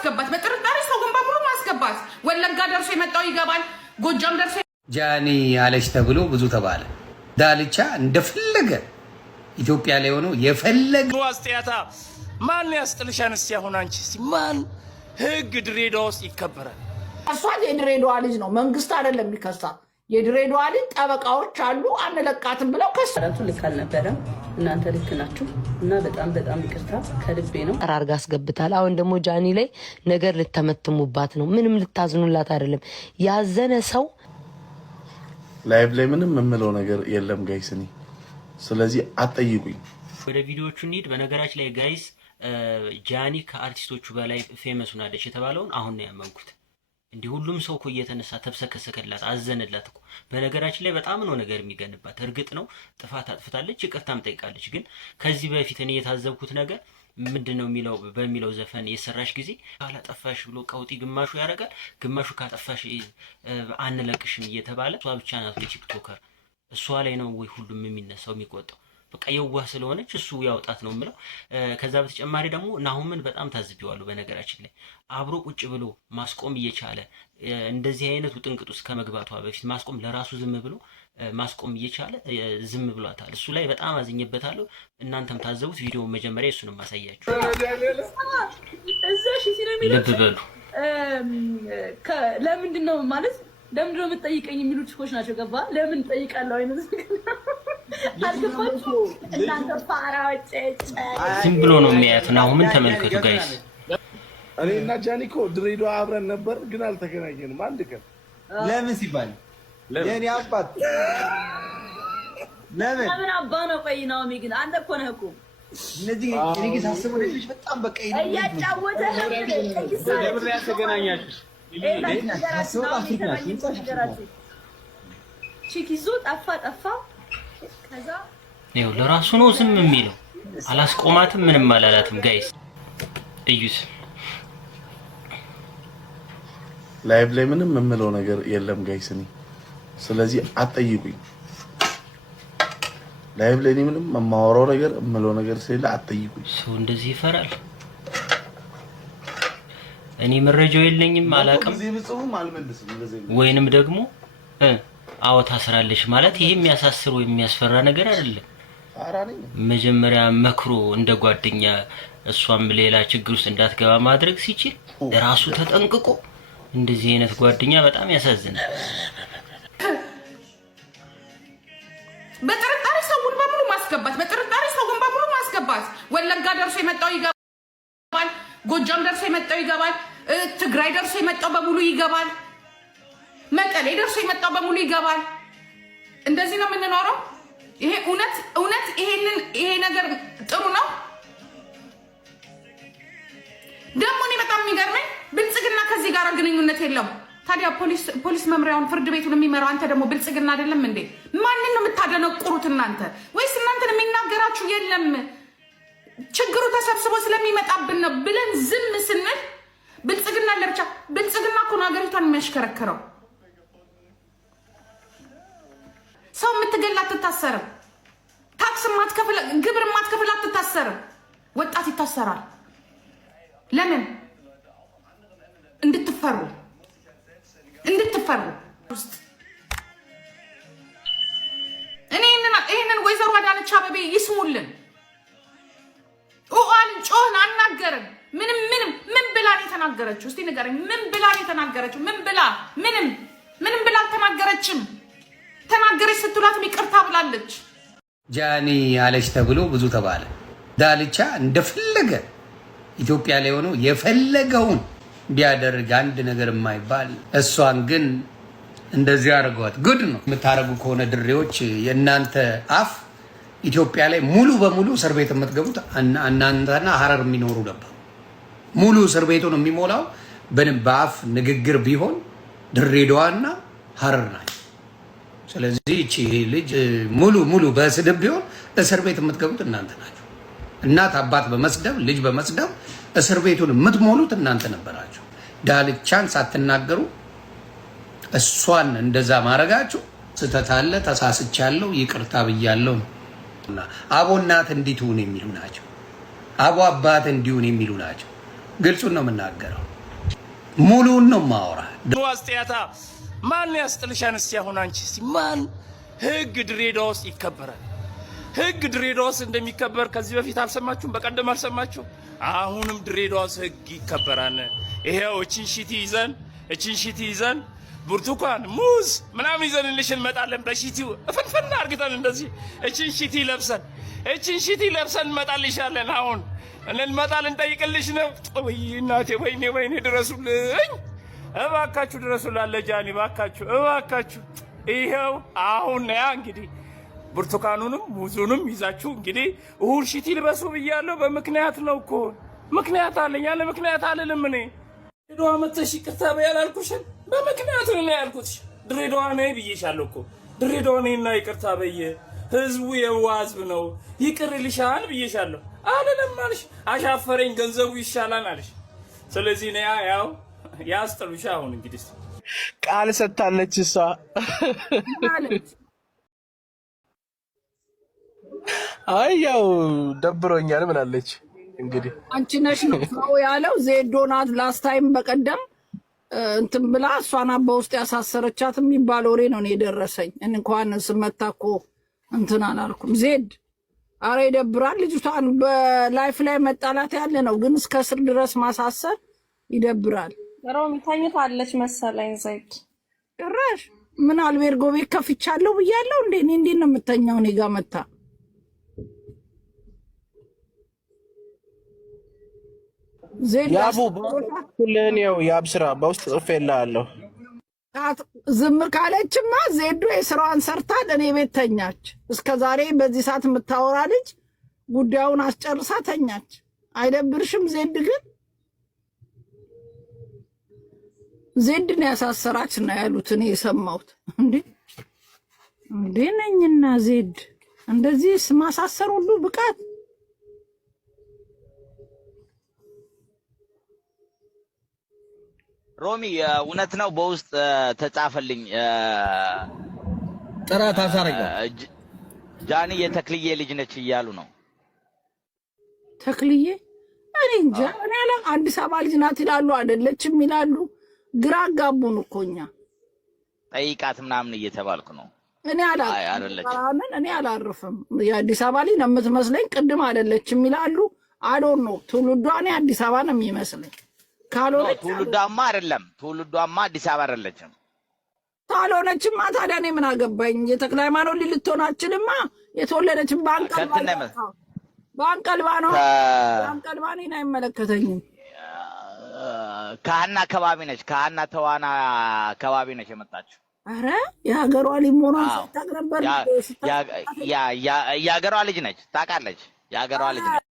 ማስገባት፣ በጥርጣሬ ሰውን በሙሉ ማስገባት። ወለጋ ደርሶ የመጣው ይገባል፣ ጎጃም ደርሶ ጃኒ አለች ተብሎ ብዙ ተባለ። ዳልቻ እንደፈለገ ኢትዮጵያ ላይ ሆኖ የፈለገ ዋስቲያታ ማን ያስጥልሻን? እስቲ አሁን አንቺ ማን ህግ ድሬዳዋ ውስጥ ይከበራል? እሷ የድሬዳዋ ልጅ ነው፣ መንግስት አይደለም የሚከሳ። የድሬዳዋ ልጅ ጠበቃዎች አሉ፣ አንለቃትም ብለው ከሰረቱ ልክ አልነበረም። እናንተ ልክ ናችሁ እና በጣም ይቅርታ ከልቤ ነው። አርጋ አስገብታል። አሁን ደግሞ ጃኒ ላይ ነገር ልተመትሙባት ነው። ምንም ልታዝኑላት አይደለም። ያዘነ ሰው ላይቭ ላይ ምንም የምለው ነገር የለም ጋይስኒ። ስለዚህ አትጠይቁኝ። ወደ ቪዲዮቹ እንሂድ። በነገራችን ላይ ጋይስ ጃኒ ከአርቲስቶቹ በላይ ፌመስ ሆናለች የተባለውን አሁን ነው ያመንኩት። እንዲህ ሁሉም ሰው እኮ እየተነሳ ተብሰከሰከላት፣ አዘነላት እኮ። በነገራችን ላይ በጣም ነው ነገር የሚገንባት። እርግጥ ነው ጥፋት አጥፍታለች፣ ይቅርታም ጠይቃለች። ግን ከዚህ በፊት እኔ የታዘብኩት ነገር ምንድነው የሚለው በሚለው ዘፈን የሰራሽ ጊዜ ካላጠፋሽ ብሎ ቀውጢ ግማሹ ያደርጋል፣ ግማሹ ካጠፋሽ አንለቅሽም እየተባለ እሷ ብቻ ናት ቲክቶከር። እሷ ላይ ነው ወይ ሁሉም የሚነሳው የሚቆጣው? በቃ የዋህ ስለሆነች እሱ ያውጣት ነው የምለው። ከዛ በተጨማሪ ደግሞ ናሁምን በጣም ታዝቢዋለሁ። በነገራችን ላይ አብሮ ቁጭ ብሎ ማስቆም እየቻለ እንደዚህ አይነት ውጥንቅጥ ውስጥ ከመግባቷ በፊት ማስቆም ለራሱ ዝም ብሎ ማስቆም እየቻለ ዝም ብሏታል። እሱ ላይ በጣም አዝኜበታለሁ። እናንተም ታዘቡት። ቪዲዮ መጀመሪያ እሱንም ማሳያችሁ። ልብ በሉ። ለምንድን ነው ማለት ለምንድን ነው የምትጠይቀኝ የሚሉት ሰዎች ናቸው። ገባ? ለምን ጠይቃለሁ አይነት አልገባችሁ እናንተ ፋራዎች። ዝም ብሎ ነው የሚያዩት። ናሁምን ተመልከቱ ጋይስ። እኔና ጃኒ እኮ ድሬዳዋ አብረን ነበር፣ ግን አልተገናኘንም አንድ ቀን። ለምን ሲባል የኔ አባት ለምን አባ ነው? ቆይ ናኦሚ ግን አንተ እኮ ነህ እኮ እነዚህ እኔ ሳስበው ልጅ በጣም በቃ እያጫወተ ለምን ያተገናኛችሁ? ቺኪዞ ጠፋ። ከዛ ይኸው ለራሱ ነው ዝም የሚለው። አላስቆማትም፣ ምንም አላላትም። ጋይስ እዩት። ላይቭ ላይ ምንም የምለው ነገር የለም ጋይስኒ። ስለዚህ አትጠይቁኝ። ላይቭ ላይ ምንም የማወራው ነገር የምለው ነገር ስለሌለ አትጠይቁኝ። ሰው እንደዚህ ይፈራል? እኔ መረጃው የለኝም፣ አላቅም። ወይንም ደግሞ አዎ ታስራለች ማለት ይሄ የሚያሳስር ወይ የሚያስፈራ ነገር አይደለም። መጀመሪያ መክሮ እንደ ጓደኛ እሷም ሌላ ችግር ውስጥ እንዳትገባ ማድረግ ሲችል ራሱ ተጠንቅቆ እንደዚህ አይነት ጓደኛ በጣም ያሳዝናል። በጥርጣሬ ሰውን በሙሉ ማስገባት፣ በጥርጣሬ ሰውን በሙሉ ማስገባት። ወለጋ ደርሶ የመጣው ይገባል፣ ጎጃም ደርሶ የመጣው ይገባል፣ ትግራይ ደርሶ የመጣው በሙሉ ይገባል፣ መቀሌ ደርሶ የመጣው በሙሉ ይገባል። እንደዚህ ነው የምንኖረው? ይሄ እውነት ይሄ ነገር ጥሩ ነው? ደግሞ እኔ በጣም የሚገርመኝ ብልጽግና ከዚህ ጋር ግንኙነት የለም። ታዲያ ፖሊስ መምሪያውን ፍርድ ቤቱን የሚመራው አንተ ደግሞ ብልጽግና አይደለም እንዴ? ማንን ነው የምታደነቁሩት እናንተ? ወይስ እናንተን የሚናገራችሁ የለም? ችግሩ ተሰብስቦ ስለሚመጣብን ነው ብለን ዝም ስንል ብልጽግና ለብቻ ብልጽግና እኮ ነው ሀገሪቷን የሚያሽከረክረው። ሰው የምትገል አትታሰርም። ታክስ ማትከፍል ግብር ማትከፍል አትታሰርም። ወጣት ይታሰራል። ለምን? እንድትፈሩ ውስጥ ይህንን ወይዘሮ አዳነች አቤቤ ይስሙልን። ኦአልን ጮህን አናገርን። ምን ብላ ነው የተናገረችው? እስቲ ንገረኝ። ምን ብላ ነው የተናገረችው? ምንም ብላ አልተናገረችም። ተናገረች ስትሏትም ይቅርታ ብላለች። ጃኒ አለች ተብሎ ብዙ ተባለ። ዳልቻ እንደፈለገ ኢትዮጵያ ላይ ሆኖ የፈለገውን ቢያደርግ አንድ ነገር የማይባል እሷን ግን እንደዚህ አድርገዋት ጉድ ነው የምታረጉ ከሆነ ድሬዎች የእናንተ አፍ ኢትዮጵያ ላይ ሙሉ በሙሉ እስር ቤት የምትገቡት እናንተና ሀረር የሚኖሩ ነበር። ሙሉ እስር ቤቱን የሚሞላው በአፍ ንግግር ቢሆን ድሬዳዋና ሀረር ናቸው። ስለዚህ እቺ ልጅ ሙሉ በስድብ ቢሆን እስር ቤት የምትገቡት እናንተ ናቸው። እናት አባት በመስደብ ልጅ በመስደብ እስር ቤቱን የምትሞሉት እናንተ ነበራችሁ። ዳልቻን ሳትናገሩ እሷን እንደዛ ማድረጋችሁ ስህተት አለ፣ ተሳስቻለሁ፣ ይቅርታ ብያለሁ። አቦ እናት እንዲትሁን የሚሉ ናቸው። አቦ አባት እንዲሁን የሚሉ ናቸው። ግልጹን ነው የምናገረው። ሙሉውን ነው ማወራ። አስጤያታ ማን ያስጥልሻን? እስቲ አሁን አንቺ እስቲ ማን ህግ ድሬዳዋ ውስጥ ይከበራል? ህግ ድሬዳዋ ውስጥ እንደሚከበር ከዚህ በፊት አልሰማችሁም? በቀደም አልሰማችሁም? አሁንም ድሬዳዋ ውስጥ ህግ ይከበራል። ይሄው እቺን ሺቲ ይዘን ብርቱካን ሙዝ ምናምን ይዘንልሽ እንመጣለን። በሺቲው ፍንፍና አርግተን እንደዚህ እቺን ሺቲ ለብሰን እንመጣልሻለን። አሁን እንመጣለን እንጠይቅልሽ ነው። ወይ እናቴ ወይኔ ድረሱልኝ እባካችሁ፣ ድረሱላለ ጃኒ እባካችሁ። ይሄው አሁን ያ እንግዲህ ብርቱካኑንም ሙዙንም ይዛችሁ እንግዲህ እሁድ ሺቲ ልበሱ ብያለሁ። በምክንያት ነው እኮ ምክንያት አለኝ። ያለ ምክንያት አልልም እኔ። ድሬዳዋ መተሽ ይቅርታ በይ አላልኩሽም? በምክንያት ነው ያልኩትሽ። ድሬዳዋ ነኝ ብዬሻለሁ እኮ። ድሬዳዋ ነኝና ይቅርታ በይ። ህዝቡ የዋህ ህዝብ ነው ይቅር ይልሻል ብዬሻለሁ። አልልም አልሽ። አሻፈረኝ ገንዘቡ ይሻላል አልሽ። ስለዚህ ነው ያው ያስጥሉሽ። አሁን እንግዲህ ቃል ሰጥታለች እሷ አይ ያው ደብሮኛል ምናለች እንግዲህ። አንቺ ነሽ ነው ያለው ዜዶ ናት። ላስት ታይም በቀደም እንትን ብላ እሷና በውስጥ ያሳሰረቻት የሚባል ወሬ ነው የደረሰኝ። እንኳን ስመታ እኮ እንትን አላልኩም። ዜድ አረ ይደብራል። ልጅቷን በላይፍ ላይ መጣላት ያለ ነው፣ ግን እስከ ስር ድረስ ማሳሰር ይደብራል። ሮሚ ተኝታለች መሰለኝ። ዜድ ጭራሽ ምን አልቤርጎ ቤት ከፍቻለሁ ብያለሁ እንዴ? እኔ እንዴት ነው የምተኛው? እኔ ጋር መታ ዜድ ያቡ ሁሉን ያው ያብስራ በውስጥ ጽፌልሃለሁ። ዝም ካለችማ ዜዶ የስራዋን ሰርታ እኔ ቤት ተኛች። እስከ ዛሬ በዚህ ሰዓት የምታወራ ልጅ ጉዳዩን አስጨርሳ ተኛች። አይደብርሽም? ዜድ ግን ዜድን ያሳሰራች ነው ያሉት እኔ የሰማሁት። እንዴ ነኝና ዜድ እንደዚህ ማሳሰር ሁሉ ብቃት። ሮሚ እውነት ነው። በውስጥ ተጻፈልኝ ጥራት አሳረጋ ጃኒ የተክልዬ ልጅ ነች እያሉ ነው። ተክልዬ እኔ እንጃ። እኔ አላ አዲስ አበባ ልጅ ናት ይላሉ፣ አይደለችም ይላሉ። ግራ አጋቡን እኮ እኛ። ጠይቃት ምናምን እየተባልኩ ነው። እኔ አላርፍም። የአዲስ አበባ ልጅ ነው የምትመስለኝ። ቅድም አይደለችም ይላሉ። አዶን ነው ትውልዷ። እኔ አዲስ አበባ ነው የሚመስለኝ። ካልሆነች ትውልዷማ አይደለም፣ ትውልዷማ አዲስ አበባ አይደለችም። ካልሆነችማ ታዲያ እኔ ምን አገባኝ? የተክለ ሃይማኖት ልጅ ልትሆን አትችልማ። የተወለደችም ባንቀልባ ነው። ባንቀልባ እኔን አይመለከተኝም። ከሀና አካባቢ ነች፣ ከሀና ተዋና አካባቢ ነች የመጣችው። አረ የሀገሯ ልጅ መሆኗን ሳታውቅ ነበር። የሀገሯ ልጅ ነች፣ ታውቃለች። የሀገሯ ልጅ ነች።